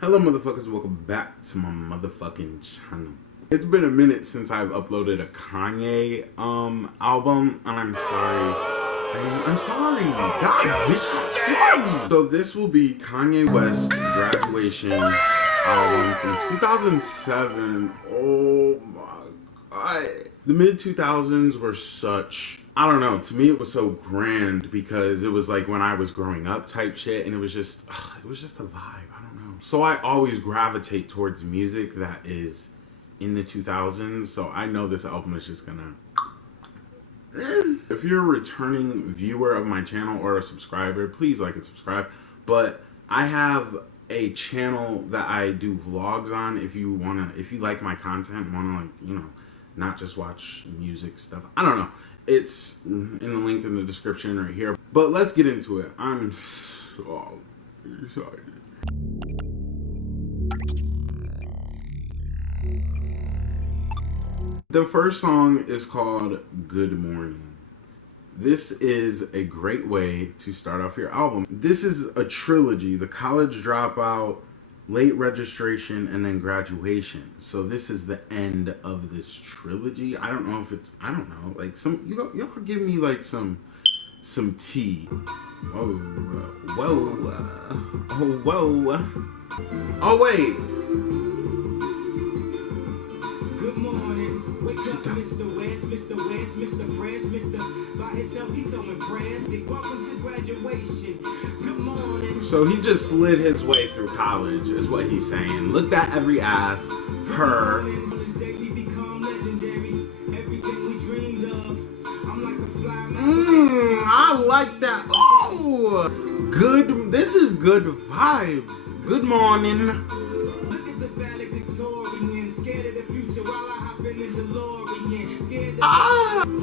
Hello motherfuckers, welcome back to my motherfucking channel. It's been a minute since I've uploaded a Kanye album, and I'm sorry. I'm sorry. God, this is sorry. So this will be Kanye West Graduation album from 2007. Oh my god. The mid-2000s were such, I don't know, to me it was so grand because it was like when I was growing up type shit, and it was just a vibe. I don't know. So I always gravitate towards music that is in the 2000s, so I know this album is just gonna... If you're a returning viewer of my channel or a subscriber, please like and subscribe. But I have a channel that I do vlogs on. If you like my content, wanna, like, you know, not just watch music stuff, I don't know, it's in the link in the description right here. But let's get into it. I'm so excited. The first song is called Good Morning. This is a great way to start off your album. This is a trilogy: the college dropout, late registration, and then graduation. So this is the end of this trilogy. I don't know if it's, I don't know, like y'all could give me like some tea. Oh, whoa. Oh wait. Good morning. Wake up, Mr. West, Mr. West, Mr. Fresh, Mr. By himself, he's so impressed. Welcome to graduation. Good morning. So he just slid his way through college, is what he's saying. Looked at every ass, her. On this day we become legendary. Everything we dreamed of. I'm like a fly. I like that. Oh, good. This is good vibes. Good morning. Look at the valedictorian, scared of the future while I hop in the DeLorean. Scared of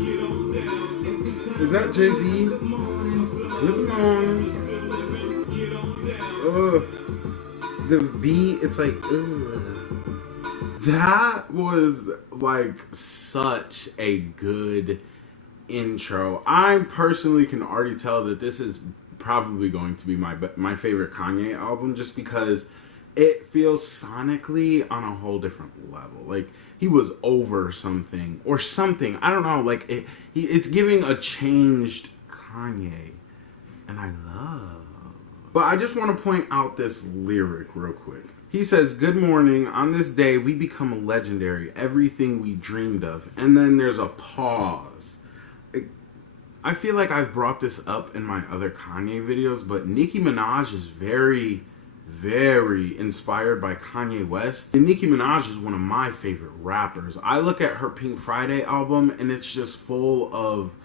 get on down. Is that Jay-Z? Good morning. Good morning. Get on down. The beat, it's like, ugh. That was like such a good intro. I personally can already tell that this is probably going to be my favorite Kanye album, just because it feels sonically on a whole different level. Like he was over something or something. I don't know. Like it's giving a changed Kanye, and I love. But I just want to point out this lyric real quick. He says, "Good morning. On this day, we become legendary. Everything we dreamed of." And then there's a pause. I feel like I've brought this up in my other Kanye videos, but Nicki Minaj is very, very inspired by Kanye West. And Nicki Minaj is one of my favorite rappers. I look at her Pink Friday album, and it's just full of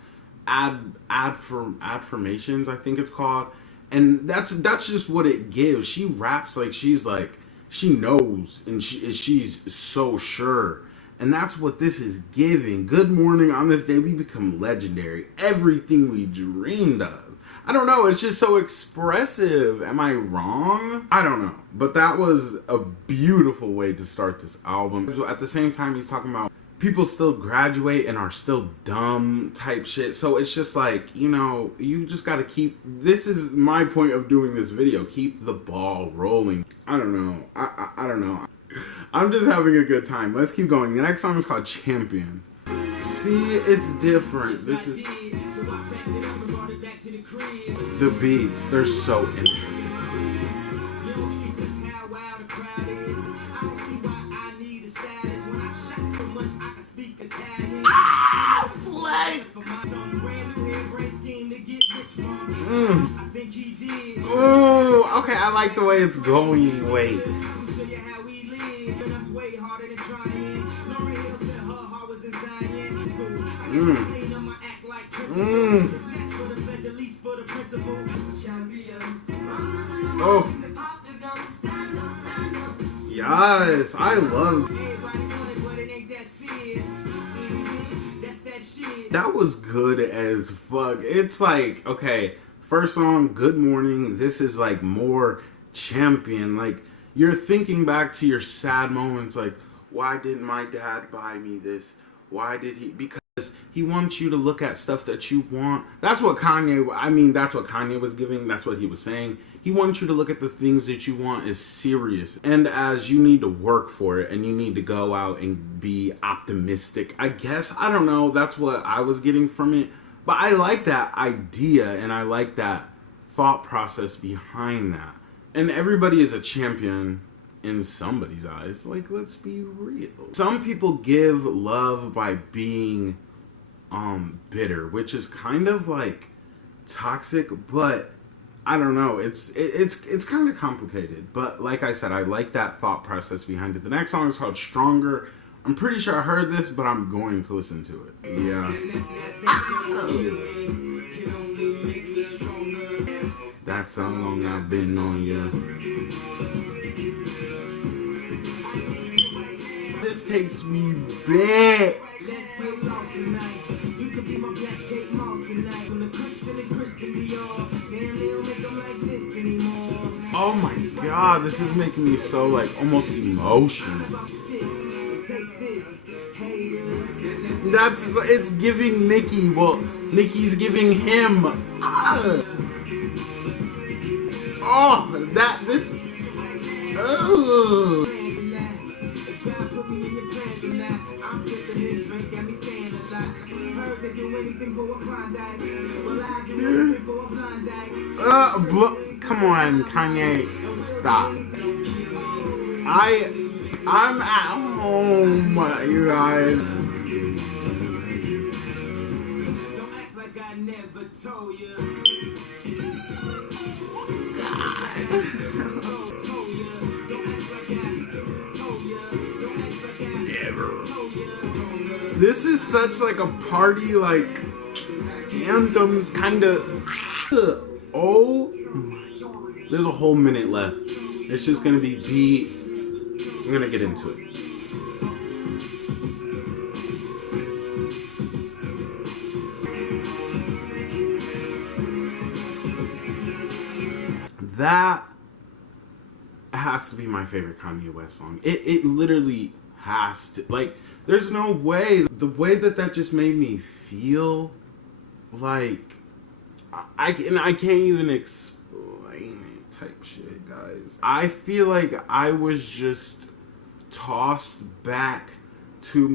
affirmations, I think it's called. And that's just what it gives. She raps like she knows, and she's so sure. And that's what this is giving. Good morning. On this day, we become legendary. Everything we dreamed of. I don't know. It's just so expressive. Am I wrong? I don't know. But that was a beautiful way to start this album. At the same time, he's talking about people still graduate and are still dumb type shit. So it's just like, you know, you just got to keep... This is my point of doing this video. Keep the ball rolling. I don't know. I don't know. I'm just having a good time. Let's keep going. The next song is called Champion. See, it's different. This is... The beats, they're so intricate. Ah, flex! Oh, okay, I like the way it's going. Wait. Oh. Yes, I love it. That was good as fuck. It's like, okay, first song, Good Morning. This is like more Champion. Like, you're thinking back to your sad moments, like, why didn't my dad buy me this? Why did he? Because he wants you to look at stuff that you want. That's what Kanye was giving. That's what he was saying. He wants you to look at the things that you want as serious, and as you need to work for it, and you need to go out and be optimistic. I guess, I don't know, that's what I was getting from it. But I like that idea, and I like that thought process behind that. And everybody is a champion in somebody's eyes. Like, let's be real. Some people give love by being bitter, which is kind of like toxic, but I don't know. It's kind of complicated. But like I said, I like that thought process behind it. The next song is called Stronger. I'm pretty sure I heard this, but I'm going to listen to it. Yeah. That's how long I've been on you. This takes me back. Oh my god, this is making me so like almost emotional. It's giving Nicki, well, Nicki's giving him. Come on, Kanye, stop. I'm at home, you guys. Don't act like I never told you. This is such like a party like anthem kind of. Oh, there's a whole minute left. It's just gonna be beat. I'm gonna get into it. That has to be my favorite Kanye West song. It literally has to. Like, there's no way. The way that just made me feel, like, I can't even explain it type shit, guys. I feel like I was just tossed back to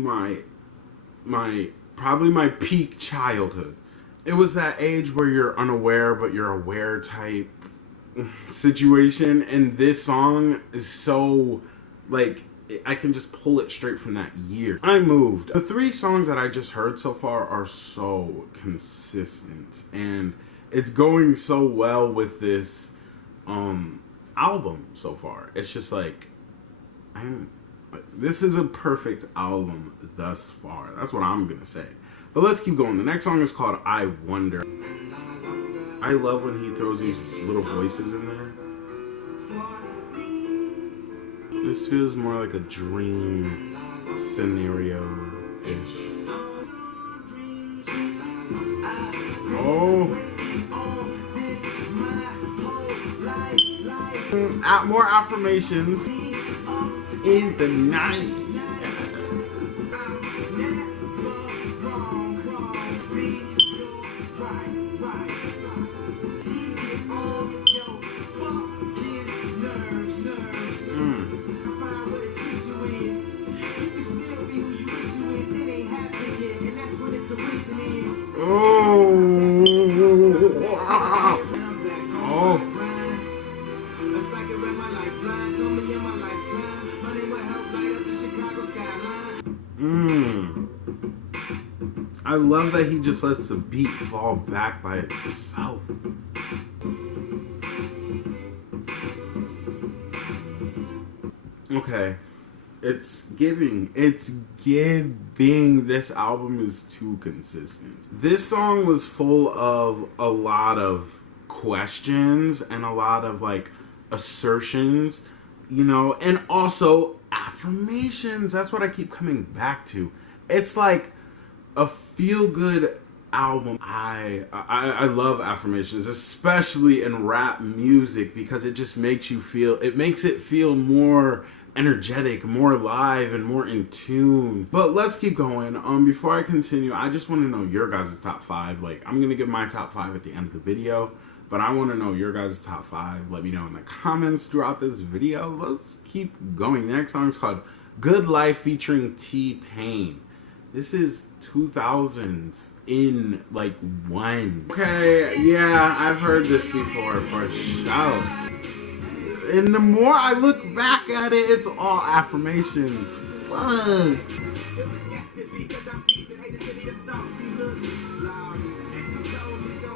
probably my peak childhood. It was that age where you're unaware but you're aware type situation, and this song is so like I can just pull it straight from that year. I moved. The 3 songs that I just heard so far are so consistent, and it's going so well with this album so far. It's just like this is a perfect album thus far. That's what I'm gonna say. But let's keep going. The next song is called I Wonder. I love when he throws these little voices in there. This feels more like a dream scenario-ish. Oh. More affirmations in the night. I love that he just lets the beat fall back by itself. Okay. It's giving. This album is too consistent. This song was full of a lot of questions and a lot of like assertions, you know, and also affirmations. That's what I keep coming back to. It's like a feel-good album. I love affirmations, especially in rap music, because it just makes you feel, it makes it feel more energetic, more live, and more in tune. But let's keep going. Before I continue, I just want to know your guys' top 5. Like, I'm gonna give my top 5 at the end of the video. But I want to know your guys' top 5. Let me know in the comments throughout this video. Let's keep going. The next song is called Good Life featuring T-Pain. This is 2000s in like one. Okay, yeah, I've heard this before for sure. And the more I look back at it, it's all affirmations. Fuck.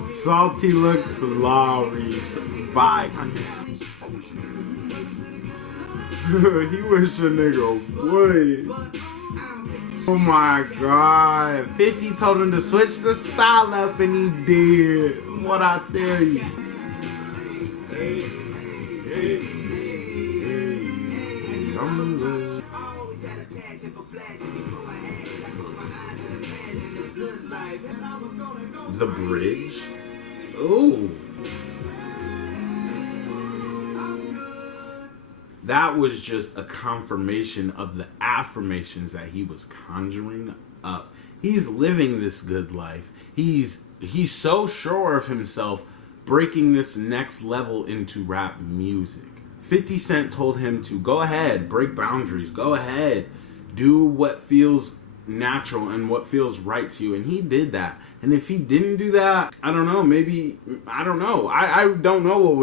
Salty Looks Lowry's by Kanye. He wish a nigga would. Oh my god. 50 told him to switch the style up and he did. What I tell you. Hey, hey, hey, the bridge. Ooh. That was just a confirmation of the affirmations that he was conjuring up. He's living this good life. He's so sure of himself, breaking this next level into rap music. 50 Cent told him to go ahead, break boundaries, go ahead, do what feels natural and what feels right to you, and he did that. And if he didn't do that, I don't know, maybe, I don't know. I don't know what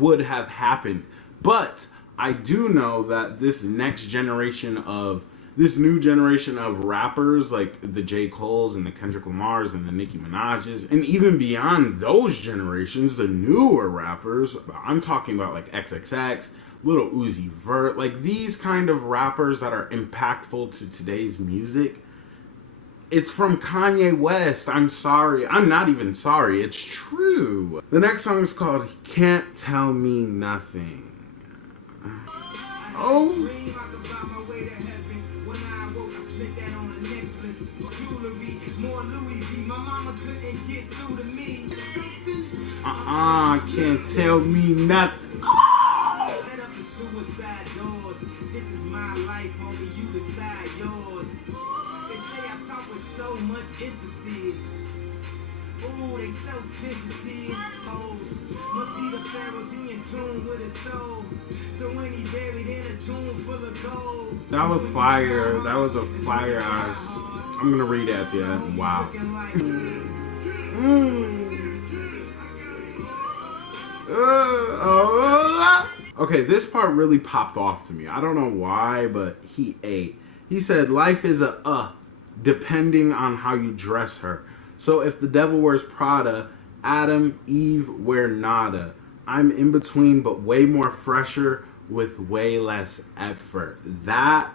would have happened. But I do know that this new generation of rappers, like the J. Cole's and the Kendrick Lamar's and the Nicki Minaj's, and even beyond those generations, the newer rappers, I'm talking about like XXX, Lil Uzi Vert, like these kind of rappers that are impactful to today's music. It's from Kanye West. I'm sorry. I'm not even sorry. It's true. The next song is called Can't Tell Me Nothing. Oh. Can't tell me nothing. Oh. This is my life, homie. You decide yours. They say I talk with so much emphasis. Ooh, they so sensitive. Must be the pharaohs, he in tune with his soul. So when he buried in a tomb full of gold. That was fire. That was a fire ass. I'm gonna read it at the end. Wow. Okay, this part really popped off to me. I don't know why, but he ate. He said, life is depending on how you dress her. So if the devil wears Prada, Adam, Eve wear nada. I'm in between, but way more fresher with way less effort. That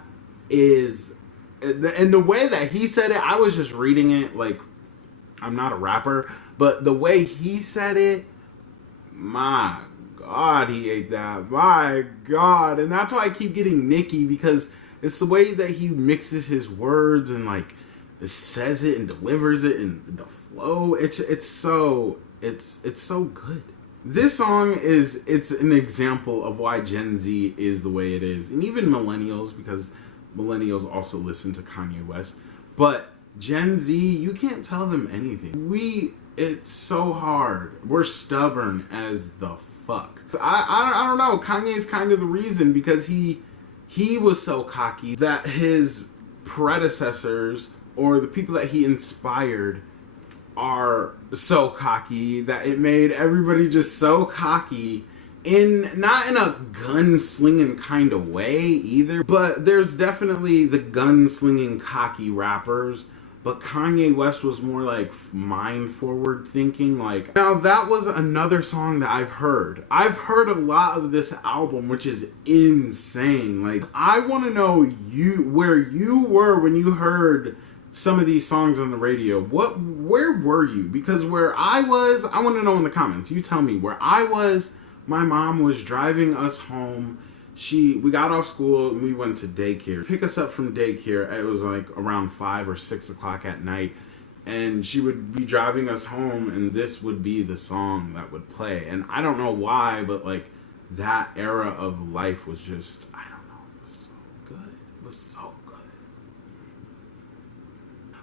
is, and the way that he said it, I was just reading it like, I'm not a rapper, but the way he said it, my God, he ate that. My God. And that's why I keep getting Nicki, because it's the way that he mixes his words and like says it and delivers it and the flow. It's so good. This song it's an example of why Gen Z is the way it is, and even millennials, because millennials also listen to Kanye West. But Gen Z, you can't tell them anything. It's so hard. We're stubborn as the fuck. I don't know. Kanye's kind of the reason, because he was so cocky that his predecessors or the people that he inspired are so cocky that it made everybody just so cocky, not in a gun-slinging kind of way either, but there's definitely the gun-slinging cocky rappers, but Kanye West was more like mind-forward thinking. Like, now that was another song that I've heard a lot of this album, which is insane. Like, I want to know where you were when you heard some of these songs on the radio. Where were you? Because where I was, I want to know in the comments. You tell me. Where I was, my mom was driving us home. We got off school and we went to daycare. Pick us up from daycare. It was like around 5 or 6 o'clock at night. And she would be driving us home and this would be the song that would play. And I don't know why, but like that era of life was just, I don't know, it was so good. It was so good.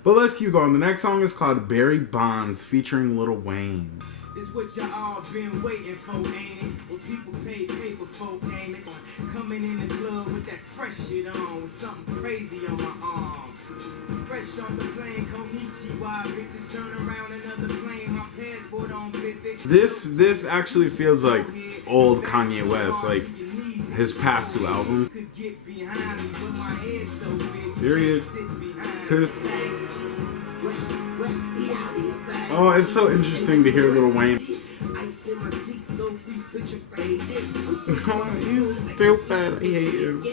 But let's keep going. The next song is called Barry Bonds featuring Lil Wayne. It's what y'all all been waiting for, ain't it? When people pay paper for, ain't it? Coming in the club with that fresh shit on, with something crazy on my arm. Fresh on the plane, Konichiwa, bitches turn around another plane, my passport on 50. This actually feels like old Kanye West, like his past two albums. Period. Oh, it's so interesting to hear Lil Wayne. Oh, he's stupid. I hate him.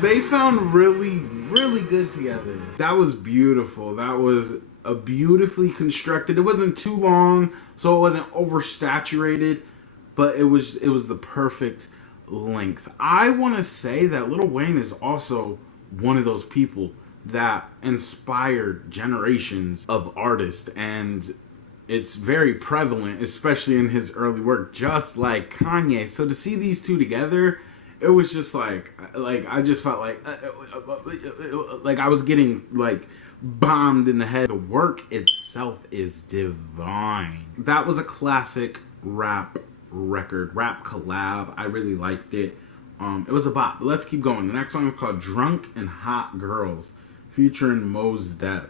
They sound really, really good together. That was beautiful. That was a beautifully constructed. It wasn't too long, so it wasn't oversaturated, but it was the perfect length. I want to say that Lil Wayne is also one of those people that inspired generations of artists, and it's very prevalent, especially in his early work, just like Kanye. So to see these two together, it was just like I just felt like I was getting like bombed in the head. The work itself is divine. That was a classic rap record, rap collab. I really liked it. It was a bop. But let's keep going. The next song is called "Drunk and Hot Girls," featuring Mos Def.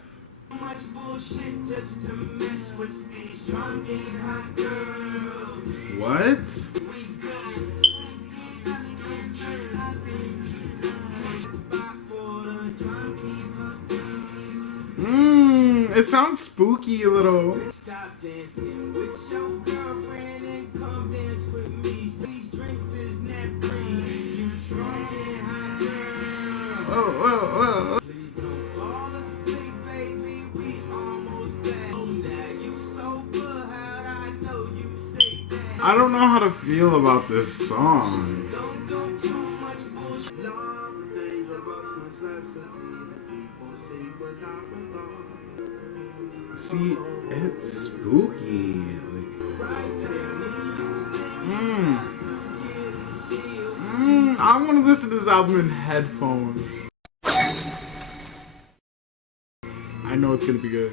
Much bullshit just to mess with these drunk and hot girls. What? It sounds spooky a little. Stop dancing with your girlfriend and come dance with me. These drinks is not free. You drunk and hot girl. Oh. Please don't fall asleep, baby. We almost back. Now you sober, how'd I know you say that? I don't know how to feel about this song. Don't go too much bullshit. Love, dangerous necessity. People see without regard. See, it's spooky. I want to listen to this album in headphones. I know it's gonna be good.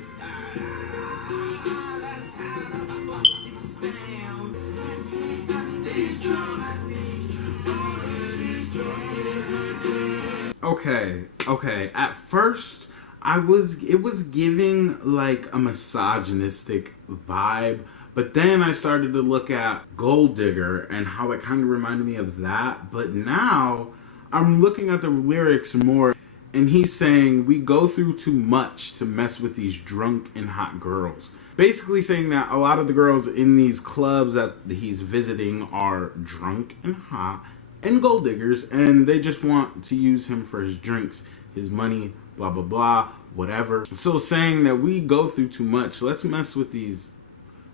Okay. At first, it was giving like a misogynistic vibe, but then I started to look at Gold Digger and how it kind of reminded me of that. But now I'm looking at the lyrics more, and he's saying we go through too much to mess with these drunk and hot girls. Basically saying that a lot of the girls in these clubs that he's visiting are drunk and hot and gold diggers, and they just want to use him for his drinks, his money, blah blah blah, whatever. So saying that we go through too much, let's mess with these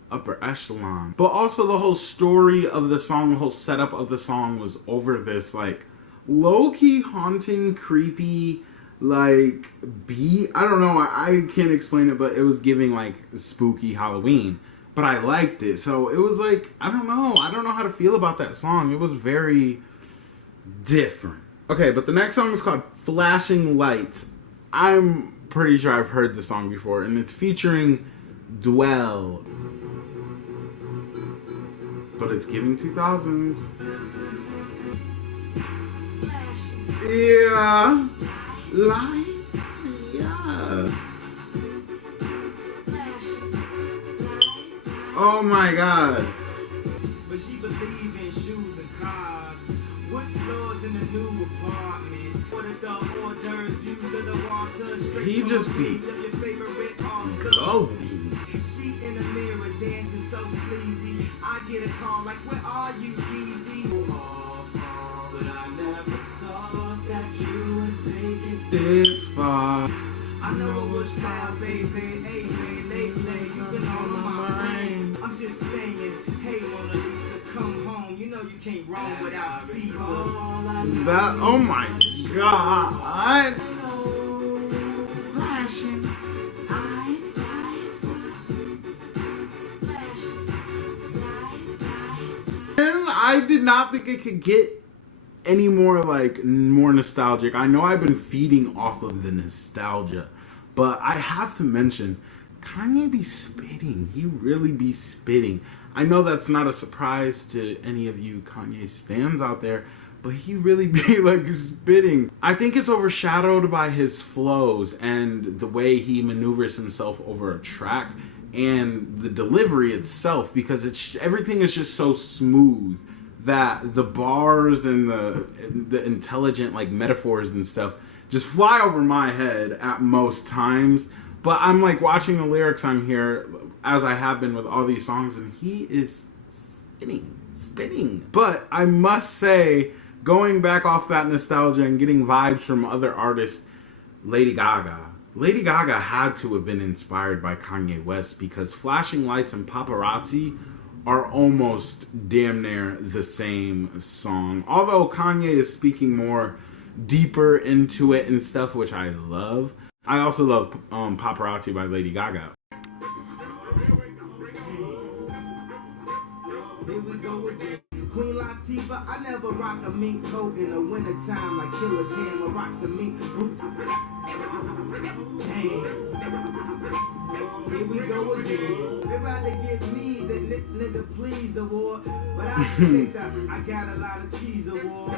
upper echelon. But also the whole story of the song, the whole setup of the song was over this like low-key haunting, creepy like beat. I don't know, I can't explain it, but it was giving like spooky Halloween. But I liked it. So it was like, I don't know how to feel about that song. It was very different. Okay, but the next song is called Flashing Lights. I'm pretty sure I've heard this song before, and it's featuring Dwell. But it's giving 2000s. Yeah. Lights. Yeah. Oh my god. But she believe in shoes and cars. Wood floors in the new apartment. He just be going. She in the mirror dancing so sleazy. I get a call like, where are you, Easy? But I never thought that you would take it this far. I know it was foul, baby. Hey, lately you've been on my mind. I'm just saying, hey, Mona Lisa, come home. You know you can't roam without Caesar. That, oh my god. Flashing lights, lights, flashing lights, lights. I did not think it could get any more more nostalgic. I know I've been feeding off of the nostalgia, but I have to mention Kanye be spitting. He really be spitting. I know that's not a surprise to any of you Kanye stans out there, but he really be spitting. I think it's overshadowed by his flows and the way he maneuvers himself over a track and the delivery itself, because everything is just so smooth that the bars and the intelligent metaphors and stuff just fly over my head at most times. But I'm watching the lyrics on here, as I have been with all these songs, and he is spitting. But I must say, going back off that nostalgia and getting vibes from other artists, Lady Gaga. Lady Gaga had to have been inspired by Kanye West, because Flashing Lights and Paparazzi are almost damn near the same song. Although Kanye is speaking more deeper into it and stuff, which I love. I also love Paparazzi by Lady Gaga. Here we go again. Queen Latifah, I never rock a mink coat in the wintertime like Killer Cam rocks a mink boots. Damn. Here we go again. They rather give me the nigga please award, but I take that I got a lot of cheese award.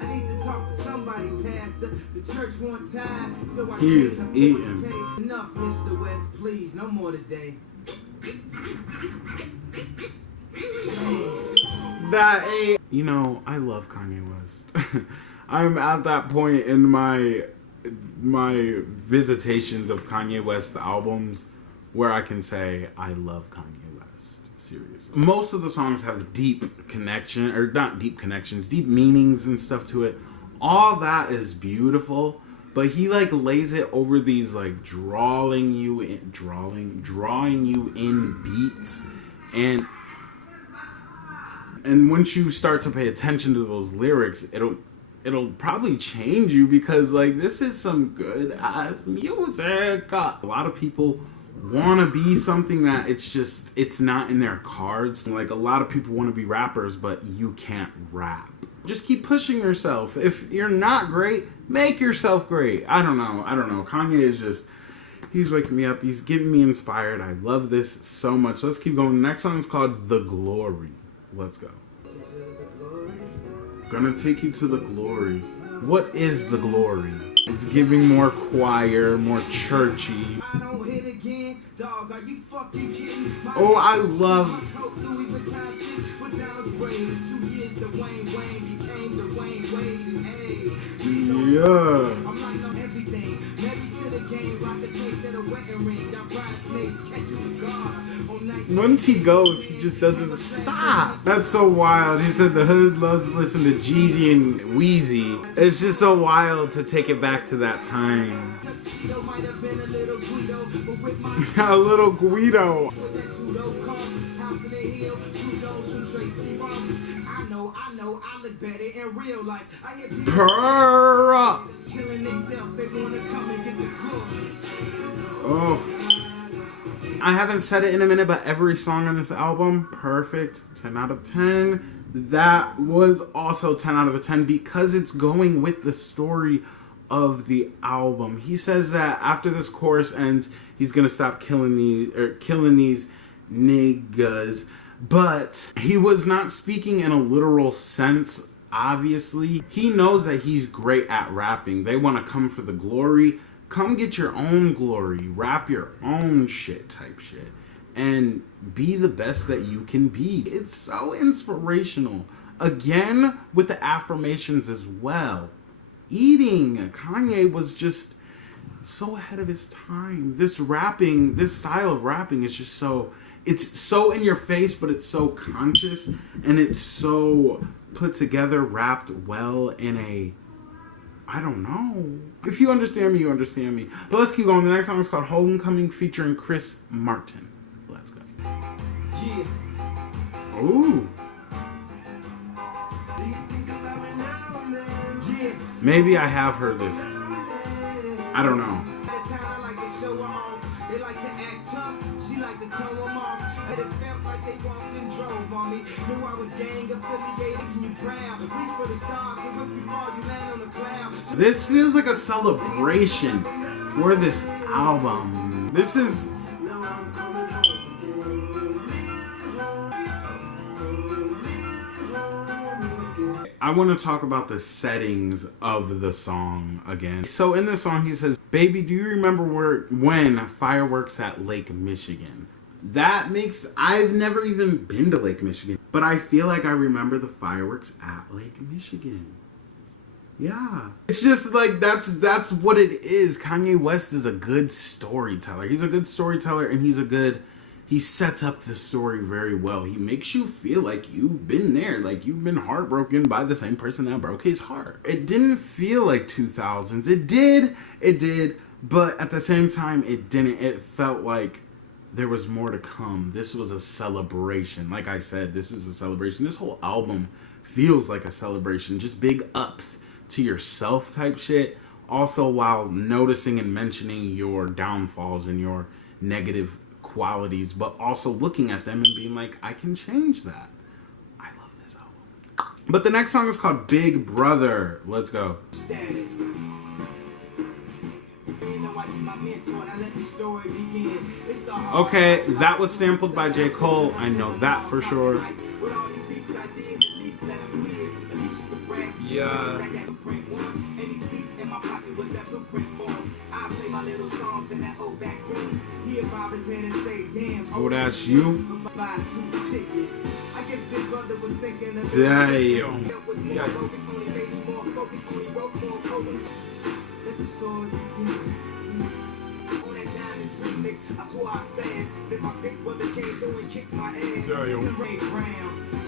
I need to talk to somebody past the church one time, so I He's can't eating. pay. Enough, Mr. West, please, no more today. You know, I love Kanye West. I'm at that point in my visitations of Kanye West albums where I can say I love Kanye West. Seriously. Most of the songs have deep connection, or not deep connections, deep meanings and stuff to it. All that is beautiful, but he lays it over these drawing you in beats, and once you start to pay attention to those lyrics, it'll probably change you, because this is some good ass music. A lot of people want to be something that it's not in their cards. A lot of people want to be rappers, but you can't rap. Just keep pushing yourself. If you're not great, make yourself great. I don't know. Kanye is he's waking me up. He's getting me inspired. I love this so much. Let's keep going. The next song is called The Glory. Let's go. Gonna take you to the glory. What is the glory? It's giving more choir, more churchy. Oh, I love. Yeah. Once he goes, he just doesn't stop. That's so wild. He said the hood loves to listen to Jeezy and Weezy. It's just so wild to take it back to that time. A little Guido. Purr. Oh. I haven't said it in a minute, but every song on this album, perfect. 10 out of 10. That was also 10 out of 10 because it's going with the story of the album. He says that after this chorus ends, he's gonna stop killing these niggas. But he was not speaking in a literal sense, obviously. He knows that he's great at rapping. They want to come for the glory. Come get your own glory. Rap your own shit type shit. And be the best that you can be. It's so inspirational. Again, with the affirmations as well. Eating. Kanye was just so ahead of his time. This style of rapping is just so... It's so in your face, but it's so conscious. And it's so put together, wrapped well in a... I don't know. If you understand me, you understand me. But let's keep going. The next song is called Homecoming featuring Chris Martin. Let's go. Yeah. Ooh. Maybe I have heard this. I don't know. on me. Knew I was gang affiliated and you proud. Reach for the stars, so if you fall, you land on a cloud. This feels like a celebration for this album. This is... I want to talk about the settings of the song again. So in the song he says, "Baby, do you remember when fireworks at Lake Michigan?" That makes... I've never even been to Lake Michigan, but I feel like I remember the fireworks at Lake Michigan. Yeah. It's just like, that's what it is. Kanye West is a good storyteller. He's a good storyteller, and he sets up the story very well. He makes you feel like you've been there, like you've been heartbroken by the same person that broke his heart. It didn't feel like 2000s. It did, but at the same time, it didn't. It felt like there was more to come. This was a celebration. Like I said, this is a celebration. This whole album feels like a celebration. Just big ups to yourself type shit. Also, while noticing and mentioning your downfalls and your negative qualities, but also looking at them and being like, I can change that. I love this album. But the next song is called Big Brother. Let's go. Status. Okay, that was sampled by J. Cole. I know that for sure. Yeah. Oh, that's you? Damn. Yikes. I swore I spazzed. Then my big brother came through and kicked my ass.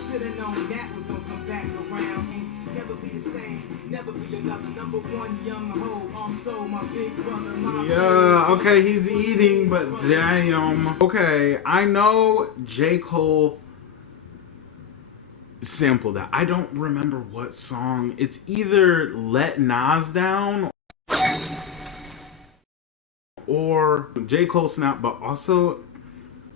Should've known that was gonna come back around. Never be the same, never be another number one young hoe. Also my big brother, yeah, okay, he's eating, but damn. Okay, I know J. Cole sampled that. I don't remember what song. It's either Let Nas Down or J. Cole Snap, but also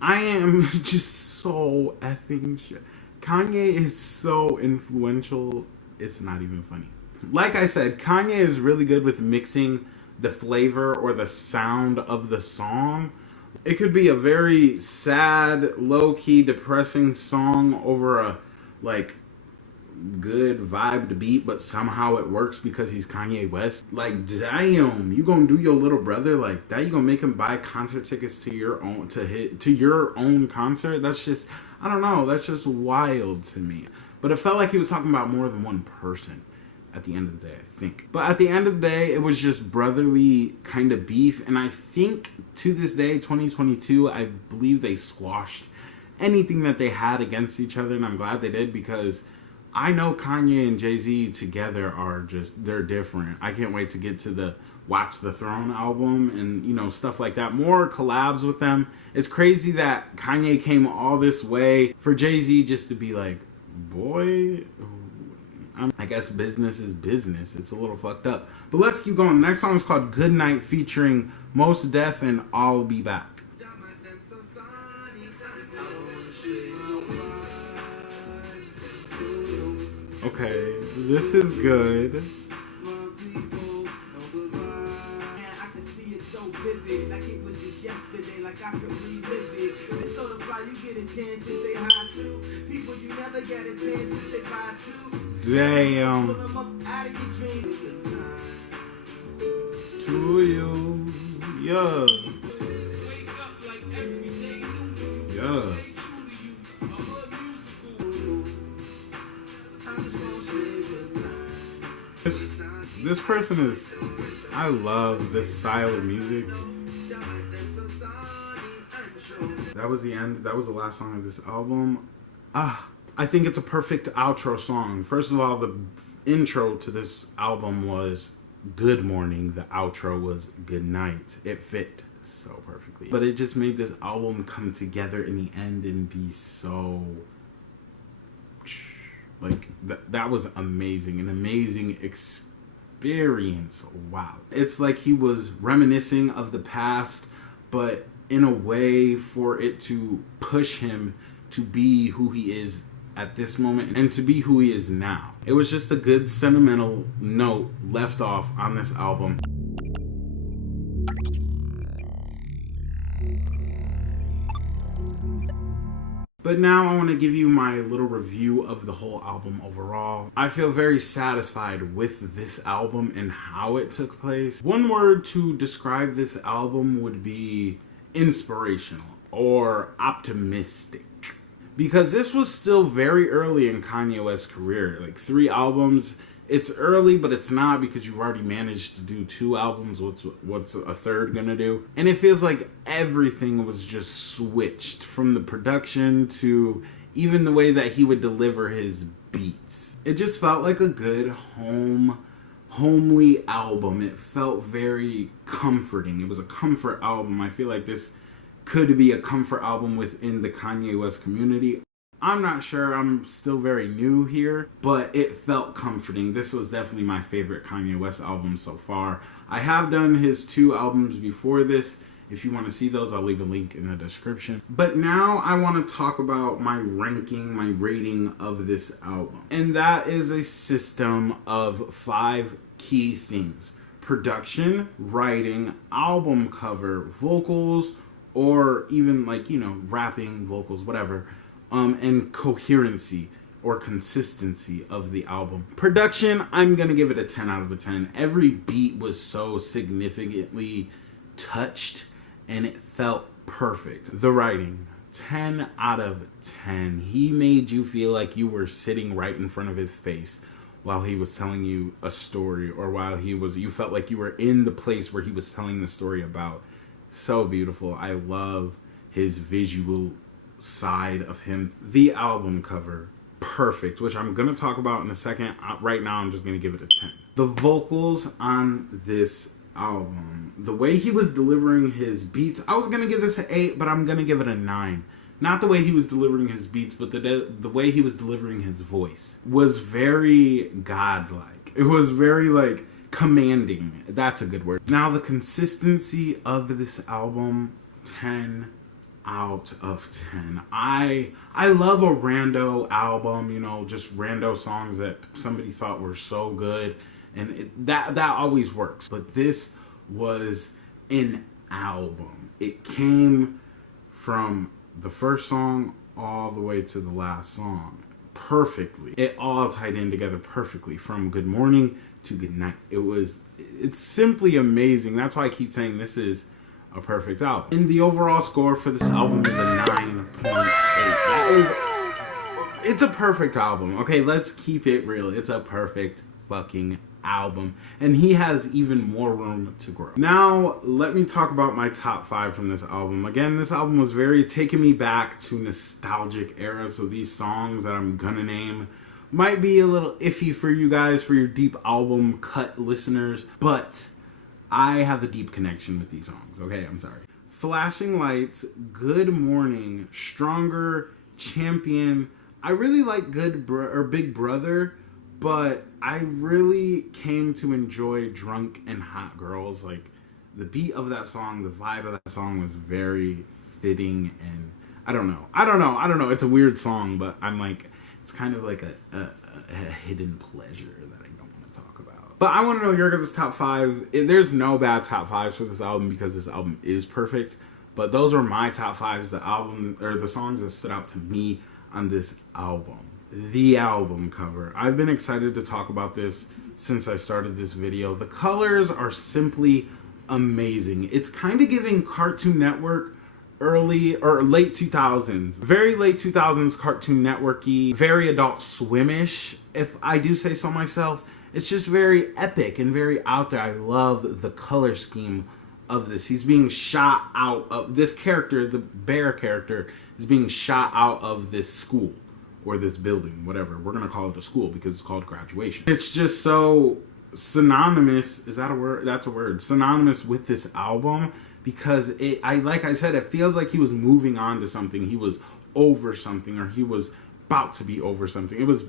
I am just so effing shit. Kanye is so influential, it's not even funny. Like I said, Kanye is really good with mixing the flavor or the sound of the song. It could be a very sad, low-key, depressing song over a, like, good vibed beat, but somehow it works because he's Kanye West. Like, damn, you gonna do your little brother like that? You gonna make him buy concert tickets to your own your own concert? That's just, I don't know, that's just wild to me. But it felt like he was talking about more than one person at the end of the day, I think. But at the end of the day, it was just brotherly kind of beef, and I think to this day, 2022, I believe they squashed anything that they had against each other, and I'm glad they did, because I know Kanye and Jay-Z together are just, they're different. I can't wait to get to the Watch the Throne album and, you know, stuff like that. More collabs with them. It's crazy that Kanye came all this way for Jay-Z just to be like, boy, I guess business is business. It's a little fucked up. But let's keep going. The next song is called Good Night featuring Mos Def and I'll Be Back. Okay, this is good. I can see it so vivid, like it was just yesterday, like I could relive it. It's sort of like you get a chance to say hi to people you never get a chance to say bye to. Damn. Pull them up out of your dream. To you, yeah. Yeah. This person is, I love this style of music. That was the end. That was the last song of this album. I think it's a perfect outro song. First of all, the intro to this album was Good Morning. The outro was Good Night. It fit so perfectly. But it just made this album come together in the end and be so... Like, that was amazing. An amazing experience. Wow. It's like he was reminiscing of the past, but in a way for it to push him to be who he is at this moment and to be who he is now. It was just a good sentimental note left off on this album. But now I want to give you my little review of the whole album overall. I feel very satisfied with this album and how it took place. One word to describe this album would be inspirational or optimistic. Because this was still very early in Kanye West's career. Like 3 albums. It's early, but it's not because you've already managed to do 2 albums. What's a third gonna do? And it feels like everything was just switched from the production to even the way that he would deliver his beats. It just felt like a good homely album. It felt very comforting. It was a comfort album. I feel like this could be a comfort album within the Kanye West community. I'm not sure, I'm still very new here, but it felt comforting. This was definitely my favorite Kanye West album so far. I have done his 2 albums before this. If you want to see those, I'll leave a link in the description. But now I want to talk about my ranking, my rating of this album. And that is a system of 5 key things: production, writing, album cover, vocals, or even like, you know, rapping, vocals, whatever. And coherency or consistency of the album. Production, I'm gonna give it a 10 out of a 10. Every beat was so significantly touched and it felt perfect. The writing, 10 out of 10. He made you feel like you were sitting right in front of his face while he was telling you a story, or while you felt like you were in the place where he was telling the story about. So beautiful. I love his visual side of him. The album cover, perfect, which I'm gonna talk about in a second. Right now I'm just gonna give it a 10. The vocals on this album, the way he was delivering his beats, I was gonna give this an 8, but I'm gonna give it a 9. Not the way he was delivering his beats, but the way he was delivering his voice was very godlike. It was very like commanding. That's a good word. Now the consistency of this album, 10 out of 10. I love a rando album, you know, just rando songs that somebody thought were so good, and that always works. But this was an album. It came from the first song all the way to the last song perfectly. It all tied in together perfectly, from good morning to good night. It's simply amazing. That's why I keep saying this is a perfect album. And the overall score for this album is a 9.8. It's a perfect album. Okay, let's keep it real. It's a perfect fucking album. And he has even more room to grow. Now, let me talk about my top 5 from this album. Again, this album was very taking me back to nostalgic era. So these songs that I'm gonna name might be a little iffy for you guys, for your deep album cut listeners, but I have a deep connection with these songs, okay? I'm sorry. Flashing Lights, Good Morning, Stronger, Champion. I really like Big Brother, but I really came to enjoy Drunk and Hot Girls. Like, the beat of that song, the vibe of that song was very fitting, and I don't know. It's a weird song, but I'm like, it's kind of like a hidden pleasure that I don't want to talk about. But I want to know your guys' top 5. There's no bad top 5s for this album because this album is perfect. But those are my top 5s, the songs that stood out to me on this album. The album cover. I've been excited to talk about this since I started this video. The colors are simply amazing. It's kind of giving Cartoon Network early or late 2000s. Very late 2000s Cartoon Network-y, very Adult Swim-ish, if I do say so myself. It's just very epic and very out there. I love the color scheme of this. He's being shot out of this character, the bear character, is being shot out of this school or this building, whatever. We're gonna call it a school because it's called graduation. It's just so synonymous. Is that a word? That's a word. Synonymous with this album because like I said, it feels like he was moving on to something. He was over something, or he was about to be over something. It was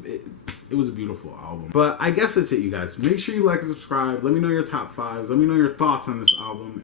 a beautiful album. But I guess that's it, you guys. Make sure you like and subscribe. Let me know your top 5s. Let me know your thoughts on this album.